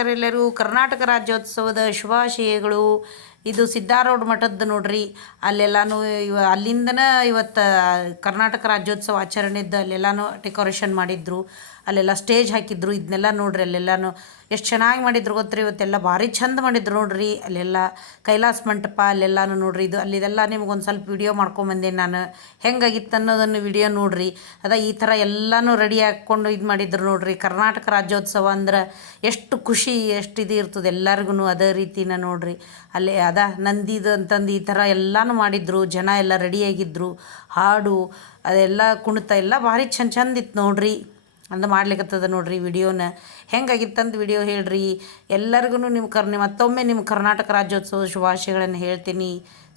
ಎಲ್ಲರೂ ಕರ್ನಾಟಕ ರಾಜ್ಯೋತ್ಸವದ ಶುಭಾಶಯಗಳು. ಇದು ಸಿದ್ಧಾರೂಢ ಮಠದ್ದು ನೋಡ್ರಿ. ಅಲ್ಲೆಲ್ಲಾನು ಅಲ್ಲಿಂದನೇ ಇವತ್ತು ಕರ್ನಾಟಕ ರಾಜ್ಯೋತ್ಸವ ಆಚರಣೆದ್ದು ಅಲ್ಲೆಲ್ಲಾನು ಡೆಕೋರೇಷನ್ ಮಾಡಿದ್ರು, ಅಲ್ಲೆಲ್ಲ ಸ್ಟೇಜ್ ಹಾಕಿದ್ರು. ಇದನ್ನೆಲ್ಲ ನೋಡ್ರಿ, ಅಲ್ಲೆಲ್ಲಾನು ಎಷ್ಟು ಚೆನ್ನಾಗಿ ಮಾಡಿದ್ರು ಗೊತ್ತ್ರಿ. ಇವತ್ತೆಲ್ಲ ಭಾರಿ ಚಂದ ಮಾಡಿದ್ರು ನೋಡ್ರಿ. ಅಲ್ಲೆಲ್ಲ ಕೈಲಾಸ ಮಂಟಪ ಅಲ್ಲೆಲ್ಲಾನು ನೋಡ್ರಿ. ಇದು ಅಲ್ಲಿದೆಲ್ಲ ನಿಮ್ಗೊಂದು ಸ್ವಲ್ಪ ವಿಡಿಯೋ ಮಾಡ್ಕೊಂಬಂದೇನಿ ನಾನು. ಹೆಂಗಾಗಿತ್ತು ಅನ್ನೋದನ್ನು ವಿಡಿಯೋ ನೋಡ್ರಿ. ಈ ಥರ ಎಲ್ಲನೂ ರೆಡಿ ಹಾಕ್ಕೊಂಡು ಇದು ಮಾಡಿದ್ರು ನೋಡ್ರಿ. ಕರ್ನಾಟಕ ರಾಜ್ಯೋತ್ಸವ ಅಂದ್ರೆ ಎಷ್ಟು ಖುಷಿ, ಎಷ್ಟು ಇದು ಇರ್ತದೆ ಎಲ್ಲರಿಗೂ. ಅದೇ ರೀತಿನ ನೋಡ್ರಿ. ಅಲ್ಲಿ ನಂದಿದು ಅಂತಂದು ಈ ಥರ ಎಲ್ಲನೂ ಮಾಡಿದ್ರು. ಜನ ಎಲ್ಲ ರೆಡಿಯಾಗಿದ್ದರು. ಹಾಡು ಅದೆಲ್ಲ ಕುಣಿತ ಎಲ್ಲ ಭಾರಿ ಚಂದಿತ್ತು ನೋಡ್ರಿ. ಅಂದು ಮಾಡ್ಲಿಕ್ಕತ್ತದ ನೋಡ್ರಿ ವಿಡಿಯೋನ. ಹೆಂಗಾಗಿತ್ತಂದು ವಿಡಿಯೋ ಹೇಳ್ರಿ ಎಲ್ಲರಿಗೂ. ಮತ್ತೊಮ್ಮೆ ನಿಮ್ಮ ಕರ್ನಾಟಕ ರಾಜ್ಯೋತ್ಸವ ಶುಭಾಶಯಗಳನ್ನು ಹೇಳ್ತೀನಿ.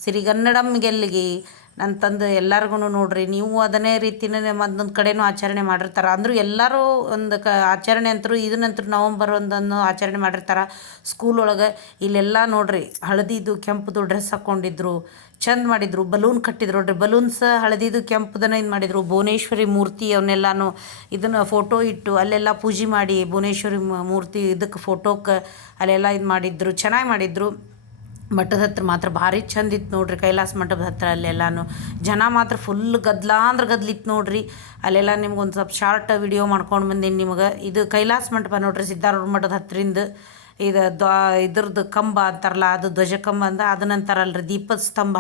ಸಿರಿಗನ್ನಡಂ ಗೆಲ್ಲಿಗೆ ಅಂತಂದು ಎಲ್ಲರಿಗೂ ನೋಡ್ರಿ. ನೀವು ಅದನ್ನೇ ರೀತಿನೇ ಒಂದೊಂದು ಕಡೆನೂ ಆಚರಣೆ ಮಾಡಿರ್ತಾರೆ. ಅಂದರೂ ಎಲ್ಲರೂ ಒಂದು ಆಚರಣೆ ಅಂತರೂ ಇದನ್ನಂತರೂ ನವಂಬರ್ ಒಂದನ್ನು ಆಚರಣೆ ಮಾಡಿರ್ತಾರೆ ಸ್ಕೂಲ್ ಒಳಗೆ. ಇಲ್ಲೆಲ್ಲ ನೋಡ್ರಿ ಹಳದಿದು ಕೆಂಪುದು ಡ್ರೆಸ್ ಹಾಕ್ಕೊಂಡಿದ್ರು, ಚಂದ ಮಾಡಿದ್ರು. ಬಲೂನ್ ಕಟ್ಟಿದ್ರು ನೋಡ್ರಿ. ಬಲೂನ್ಸ್ ಹಳದಿದು ಕೆಂಪುದನ್ನ ಇದು ಮಾಡಿದರು. ಭುವನೇಶ್ವರಿ ಮೂರ್ತಿ ಅವನ್ನೆಲ್ಲಾನು ಇದನ್ನು ಫೋಟೋ ಇಟ್ಟು ಅಲ್ಲೆಲ್ಲ ಪೂಜೆ ಮಾಡಿ ಭುವನೇಶ್ವರಿ ಮೂರ್ತಿ ಇದಕ್ಕೆ ಫೋಟೋಕ್ಕೆ ಅಲ್ಲೆಲ್ಲ ಇದು ಮಾಡಿದ್ರು. ಚೆನ್ನಾಗಿ ಮಾಡಿದ್ರು. ಮಠದ ಹತ್ರ ಮಾತ್ರ ಭಾರಿ ಚಂದಿತ್ತು ನೋಡ್ರಿ. ಕೈಲಾಸ ಮಠದ ಹತ್ರ ಅಲ್ಲೆಲ್ಲಾನು ಜನ ಮಾತ್ರ ಫುಲ್ ಗದ್ದಲ ಅಂದ್ರೆ ಗದ್ಲಿತ್ತು ನೋಡ್ರಿ. ಅಲ್ಲೆಲ್ಲ ನಿಮ್ಗೊಂದು ಸ್ವಲ್ಪ ಶಾರ್ಟ್ ವಿಡಿಯೋ ಮಾಡ್ಕೊಂಡು ಬಂದೀನಿ ನಿಮಗೆ. ಇದು ಕೈಲಾಸ ಮಂಟಪ ನೋಡ್ರಿ, ಸಿದ್ಧಾರೂಢ ಮಠದ ಹತ್ತಿರಿಂದ. ಇದು ಇದ್ರದ್ದು ಕಂಬ ಅಂತಾರಲ್ಲ, ಅದು ಧ್ವಜ ಕಂಬ ಅಂದ ಅದನ್ನಂತಾರಲ್ರಿ, ದೀಪದ ಸ್ತಂಭ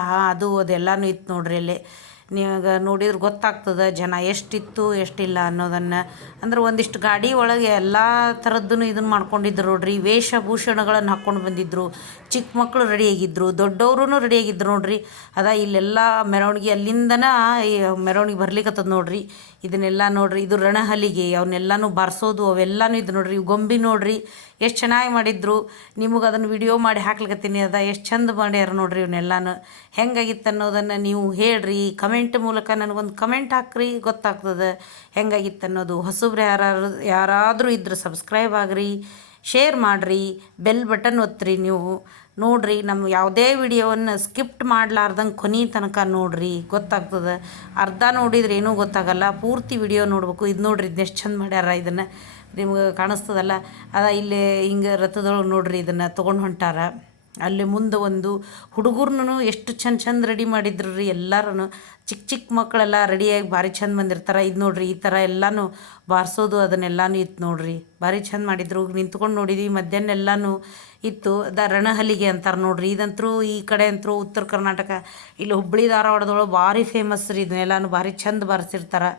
ಅದೆಲ್ಲನೂ ಇತ್ತು ನೋಡ್ರಿ. ಅಲ್ಲೇ ನೀವಾಗ ನೋಡಿದ್ರೆ ಗೊತ್ತಾಗ್ತದೆ ಜನ ಎಷ್ಟಿತ್ತು ಎಷ್ಟಿಲ್ಲ ಅನ್ನೋದನ್ನು. ಅಂದ್ರೆ ಒಂದಿಷ್ಟು ಗಾಡಿ ಒಳಗೆ ಎಲ್ಲ ಥರದ್ದೂ ಇದನ್ನು ಮಾಡ್ಕೊಂಡಿದ್ರು ನೋಡ್ರಿ. ವೇಷಭೂಷಣಗಳನ್ನು ಹಾಕ್ಕೊಂಡು ಬಂದಿದ್ದರು. ಚಿಕ್ಕ ಮಕ್ಕಳು ರೆಡಿಯಾಗಿದ್ದರು, ದೊಡ್ಡವರು ರೆಡಿಯಾಗಿದ್ರು ನೋಡ್ರಿ. ಇಲ್ಲೆಲ್ಲ ಮೆರವಣಿಗೆ ಅಲ್ಲಿಂದನೇ ಮೆರವಣಿಗೆ ಬರ್ಲಿಕ್ಕತ್ತದ ನೋಡ್ರಿ. ಇದನ್ನೆಲ್ಲ ನೋಡ್ರಿ. ಇದು ರಣಹಲಿಗೆ ಅವನ್ನೆಲ್ಲನೂ ಬಾರಿಸೋದು ಅವೆಲ್ಲನೂ ಇದು ನೋಡ್ರಿ. ಇವು ಗೊಂಬೆ ನೋಡ್ರಿ ಎಷ್ಟು ಚೆನ್ನಾಗಿ ಮಾಡಿದ್ರು. ನಿಮಗೆ ಅದನ್ನು ವಿಡಿಯೋ ಮಾಡಿ ಹಾಕ್ಲಿಕ್ಕತ್ತೀನಿ. ಎಷ್ಟು ಚಂದ ಮಾಡ್ಯಾರ ನೋಡ್ರಿ. ಇವನ್ನೆಲ್ಲನೂ ಹೆಂಗಾಗಿತ್ತು ಅನ್ನೋದನ್ನು ನೀವು ಹೇಳ್ರಿ. ಕಮೆಂಟ್ ಮೂಲಕ ನನಗೊಂದು ಕಮೆಂಟ್ ಹಾಕ್ರಿ, ಗೊತ್ತಾಗ್ತದೆ ಹೆಂಗಾಗಿತ್ತು ಅನ್ನೋದು. ಹೊಸಬ್ರು ಯಾರಾದರೂ ಇದ್ರೆ ಸಬ್ಸ್ಕ್ರೈಬ್ ಆಗ್ರಿ, ಶೇರ್ ಮಾಡಿರಿ, ಬೆಲ್ ಬಟನ್ ಒತ್ತಿರಿ. ನೀವು ನೋಡ್ರಿ ನಮ್ಮ ಯಾವುದೇ ವಿಡಿಯೋವನ್ನು ಸ್ಕಿಪ್ಟ್ ಮಾಡಲಾರ್ದಂಗೆ ಕೊನೆ ತನಕ ನೋಡ್ರಿ, ಗೊತ್ತಾಗ್ತದೆ. ಅರ್ಧ ನೋಡಿದ್ರೆ ಏನೂ ಗೊತ್ತಾಗಲ್ಲ, ಪೂರ್ತಿ ವಿಡಿಯೋ ನೋಡ್ಬೇಕು. ಇದು ನೋಡ್ರಿ, ಇದನ್ನೆಷ್ಟು ಚಂದ ಮಾಡ್ಯಾರ. ಇದನ್ನು ನಿಮ್ಗೆ ಕಾಣಿಸ್ತದಲ್ಲ. ಇಲ್ಲೇ ಹಿಂಗೆ ರಥದೊಳಗೆ ನೋಡ್ರಿ ಇದನ್ನು ತೊಗೊಂಡು ಹೊಂಟಾರ. ಅಲ್ಲಿ ಮುಂದೆ ಒಂದು ಹುಡುಗರ್ನು ಎಷ್ಟು ಚಂದ ರೆಡಿ ಮಾಡಿದ್ರು ರೀ ಎಲ್ಲರೂ. ಚಿಕ್ಕ ಮಕ್ಕಳೆಲ್ಲ ರೆಡಿಯಾಗಿ ಭಾರಿ ಚಂದ ಬಂದಿರ್ತಾರೆ. ಇದು ನೋಡ್ರಿ ಈ ಥರ ಎಲ್ಲನೂ ಬಾರಿಸೋದು ಅದನ್ನೆಲ್ಲನೂ ಇತ್ತು ನೋಡ್ರಿ. ಭಾರಿ ಚಂದ ಮಾಡಿದ್ರು. ನಿಂತ್ಕೊಂಡು ನೋಡಿದ್ವಿ. ಮಧ್ಯಾಹ್ನ ಎಲ್ಲನೂ ಇತ್ತು. ರಣಹಲಿಗೆ ಅಂತಾರೆ ನೋಡ್ರಿ. ಇದಂತರೂ ಈ ಕಡೆ ಅಂತರೂ ಉತ್ತರ ಕರ್ನಾಟಕ ಇಲ್ಲಿ ಹುಬ್ಬಳ್ಳಿ ಧಾರವಾಡದೊಳಗೆ ಭಾರಿ ಫೇಮಸ್ ರೀ. ಇದನ್ನೆಲ್ಲನೂ ಭಾರಿ ಚಂದ ಬಾರಿಸಿರ್ತಾರೆ.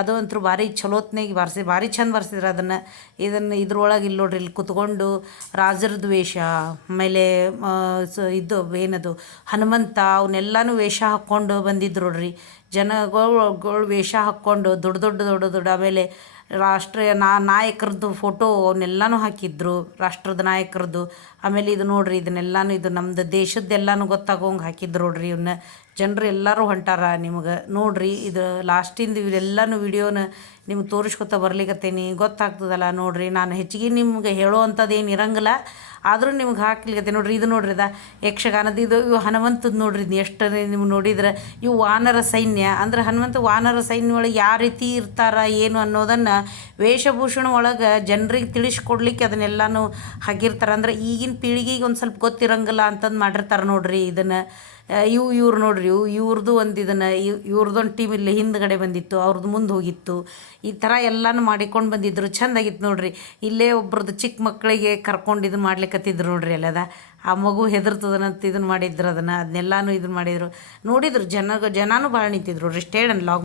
ಅದು ಅಂತೂ ಭಾರಿ ಚಲೋತ್ನಾಗಿ ಭಾರಿ ಚಂದ ಬಾರಿಸಿದ್ರು ಅದನ್ನು. ಇದ್ರೊಳಗೆ ಇಲ್ಲಿ ನೋಡ್ರಿ, ಇಲ್ಲಿ ಕುತ್ಕೊಂಡು ರಾಜರದ್ದು ವೇಷ, ಆಮೇಲೆ ಇದು ಏನದು ಹನುಮಂತ ಅವನ್ನೆಲ್ಲನೂ ವೇಷ ಹಾಕ್ಕೊಂಡು ಬಂದಿದ್ರು ನೋಡ್ರಿ. ಜನಗಳು ವೇಷ ಹಾಕ್ಕೊಂಡು ದೊಡ್ಡ ಆಮೇಲೆ ರಾಷ್ಟ್ರೀಯ ನಾಯಕರದ್ದು ಫೋಟೋ ಅವನ್ನೆಲ್ಲನೂ ಹಾಕಿದ್ರು, ರಾಷ್ಟ್ರದ ನಾಯಕರದ್ದು. ಆಮೇಲೆ ಇದು ನೋಡ್ರಿ, ಇದನ್ನೆಲ್ಲನೂ ಇದು ನಮ್ಮದು ದೇಶದ್ದೆಲ್ಲನೂ ಗೊತ್ತಾಗೋಂಗೆ ಹಾಕಿದ್ರು ನೋಡ್ರಿ. ಇವನ್ನ ಜನರು ಎಲ್ಲರೂ ಹೊಂಟಾರ. ನಿಮಗೆ ನೋಡ್ರಿ ಇದು ಲಾಸ್ಟಿಂದ ಇವೆಲ್ಲನೂ ವಿಡಿಯೋನ ನಿಮ್ಗೆ ತೋರಿಸ್ಕೊತ ಬರ್ಲಿಕ್ಕತ್ತೇನಿ, ಗೊತ್ತಾಗ್ತದಲ್ಲ ನೋಡ್ರಿ. ನಾನು ಹೆಚ್ಚಿಗೆ ನಿಮ್ಗೆ ಹೇಳೋ ಅಂಥದ್ದು ಏನು ಇರಂಗಿಲ್ಲ, ಆದರೂ ನಿಮ್ಗೆ ಹಾಕ್ಲಿಕ್ಕತ್ತೆ ನೋಡ್ರಿ. ಇದು ನೋಡ್ರಿ ಯಕ್ಷಗಾನದ ಇವು ಹನುಮಂತದ್ದು ನೋಡ್ರಿ. ಎಷ್ಟು ನಿಮ್ಗೆ ನೋಡಿದ್ರೆ ಇವು ವಾನರ ಸೈನ್ಯ ಅಂದ್ರೆ ಹನುಮಂತ ವಾನರ ಸೈನ್ಯ ಒಳಗೆ ಯಾವ ರೀತಿ ಇರ್ತಾರ ಏನು ಅನ್ನೋದನ್ನು ವೇಷಭೂಷಣ ಒಳಗೆ ಜನರಿಗೆ ತಿಳಿಸ್ಕೊಡ್ಲಿಕ್ಕೆ ಅದನ್ನೆಲ್ಲನೂ ಹಾಕಿರ್ತಾರೆ. ಅಂದ್ರೆ ಈಗಿನ ಪೀಳಿಗೆಗೆ ಒಂದು ಸ್ವಲ್ಪ ಗೊತ್ತಿರಂಗಿಲ್ಲ ಅಂತಂದು ಮಾಡಿರ್ತಾರೆ ನೋಡ್ರಿ. ಇದನ್ನು ಇವ್ರು ನೋಡ್ರಿ, ಇವ್ರದ್ದು ಒಂದು ಇದನ್ನು ಇವ್ರದ್ದೊಂದು ಟೀಮ್ ಇಲ್ಲಿ ಹಿಂದ್ಗಡೆ ಬಂದಿತ್ತು, ಅವ್ರದ್ದು ಮುಂದೆ ಹೋಗಿತ್ತು. ಈ ಥರ ಎಲ್ಲನೂ ಮಾಡಿಕೊಂಡು ಬಂದಿದ್ರು. ಚೆಂದಾಗಿತ್ತು ನೋಡ್ರಿ. ಇಲ್ಲೇ ಒಬ್ರದ್ದು ಚಿಕ್ಕ ಮಕ್ಕಳಿಗೆ ಕರ್ಕೊಂಡು ಇದನ್ನು ಮಾಡ್ಲಿಕ್ಕತ್ತಿದ್ರು ನೋಡ್ರಿ. ಅಲ್ಲದ ಆ ಮಗು ಹೆದರ್ತದನಂತ ಇದನ್ನು ಮಾಡಿದ್ರು. ಅದನ್ನೆಲ್ಲನೂ ಇದನ್ನು ಮಾಡಿದರು ನೋಡಿದ್ರು. ಜನನೂ ಭಾಳ ನಿಂತಿದ್ರು ನೋಡ್ರಿ. Stayed and log